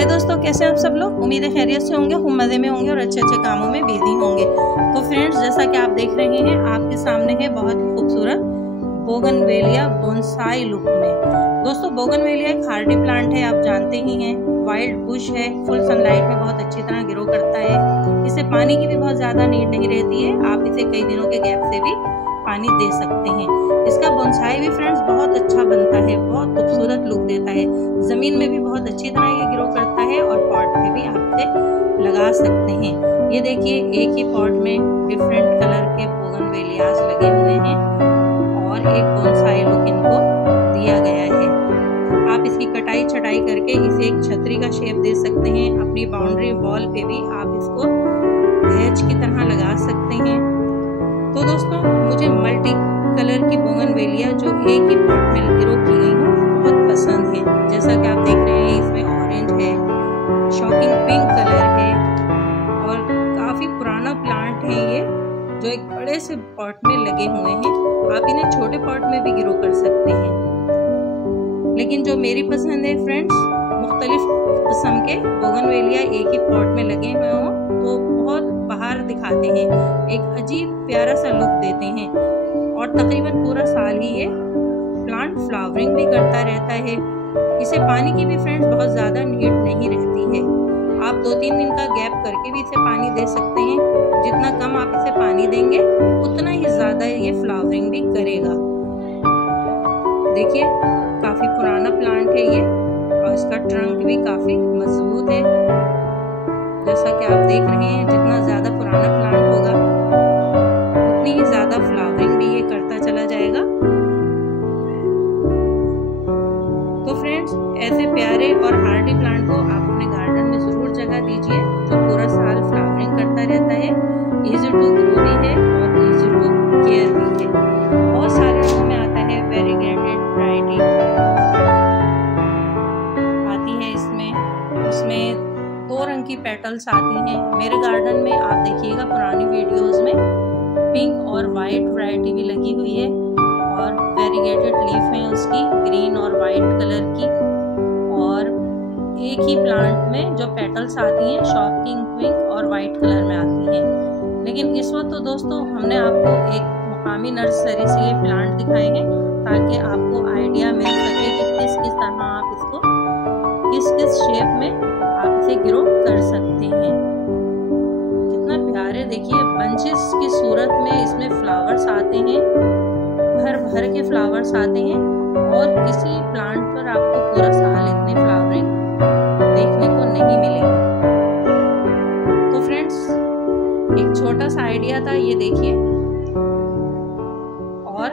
हाय दोस्तों, कैसे हैं आप सब लोग। उम्मीद है खैरियत से होंगे, खूब मज़े में होंगे और अच्छे अच्छे कामों में बिजी होंगे। तो फ्रेंड्स, जैसा कि आप देख रहे हैं, आपके सामने है बहुत ही खूबसूरत बोगनवेलिया बोनसाई लुक में। दोस्तों, बोगनवेलिया एक हार्डी प्लांट है, आप जानते ही हैं। वाइल्ड बुश है, फुल सनलाइट में बहुत अच्छी तरह ग्रो करता है। इसे पानी की भी बहुत ज़्यादा नीड नहीं रहती है, आप इसे कई दिनों के गैप से भी पानी दे सकते हैं। इसका बोनसाई भी फ्रेंड्स बहुत अच्छा बनता है, बहुत खूबसूरत लुक देता है। ज़मीन में भी बहुत अच्छी तरह ये ग्रो करता है और पॉट में भी आप इसे लगा सकते हैं। ये देखिए, एक ही पॉट में डिफरेंट कलर के बोगनवेलियाज लगे हुए हैं और एक बोनसाई लुक इनको दिया गया है। आप इसकी कटाई छटाई करके इसे एक छतरी का शेप दे सकते हैं। अपनी बाउंड्री वॉल पे भी आप इसको हैज की तरह लगा सकते हैं। तो दोस्तों, मुझे मल्टी कलर की बोगनवेलिया जो एक ही पॉट में ग्रो की गई हो बहुत पसंद है। जैसा कि आप देख रहे हैं, इसमें ऑरेंज है, शॉकिंग पिंक कलर है और काफ़ी पुराना प्लांट है ये, जो एक बड़े से पॉट में लगे हुए हैं। आप इन्हें छोटे पॉट में भी ग्रो कर सकते हैं, लेकिन जो मेरी पसंद है फ्रेंड्स, मुख्तलिफ किस्म के बोगनवेलिया एक ही पॉट में लगे हुए हों तो बहुत बाहर दिखाते हैं, एक अजीब प्यारा सा लुक देते हैं और तकरीबन पूरा साल ही ये प्लांट फ्लावरिंग भी करता रहता है। इसे पानी की भी फ्रेंड्स बहुत ज़्यादा नीड नहीं रहती है। आप 2-3 दिन का गैप करके भी इसे पानी दे सकते हैं। जितना कम आप इसे पानी देंगे उतना ही ज़्यादा ये फ्लावरिंग भी करेगा। देखिए, काफ़ी पुराना प्लांट है ये और इसका ट्रंक भी काफ़ी मजबूत है। जैसा कि आप देख रहे हैं, जितना ज़्यादा पुराना प्लांट होगा उतनी ही ज़्यादा फ्लावरिंग भी ये करता चला जाएगा। तो फ्रेंड्स, ऐसे प्यारे और हार्डी प्लांट को आप अपने गार्डन में ज़रूर जगह दीजिए, जो पूरा साल फ्लावरिंग करता रहता है। ईजी टू ग्रो भी है और ईजी टू केयर भी है। बहुत सारे रंगों में आता है, वेरीगेटेड वैरायटी आती है उसमें 2 रंग की पेटल्स आती हैं। मेरे गार्डन में आप देखिएगा, पुरानी वीडियोस में पिंक और वाइट वैरायटी भी लगी हुई है और वेरीगेटेड लीफ है उसकी, ग्रीन और वाइट कलर की। और एक ही प्लांट में जो पेटल्स आती हैं, शॉकिंग पिंक और वाइट कलर में आती हैं। लेकिन इस वक्त तो दोस्तों, हमने आपको एक मुकामी नर्सरी से ये प्लांट दिखाए हैं ताकि आपको आइडिया मिल सके कि किस किस तरह आप इसको किस किस शेप में आप इसे ग्रो कर सकते हैं। कितना प्यारे, देखिए, बंचेस की सूरत में इसमें फ्लावर्स आते हैं, भर भर के फ्लावर्स आते हैं और किसी प्लांट पर आपको पूरा साल इतने फ्लावरिंग देखने को नहीं मिलेगी। तो फ्रेंड्स, एक छोटा सा आइडिया था, ये देखिए। और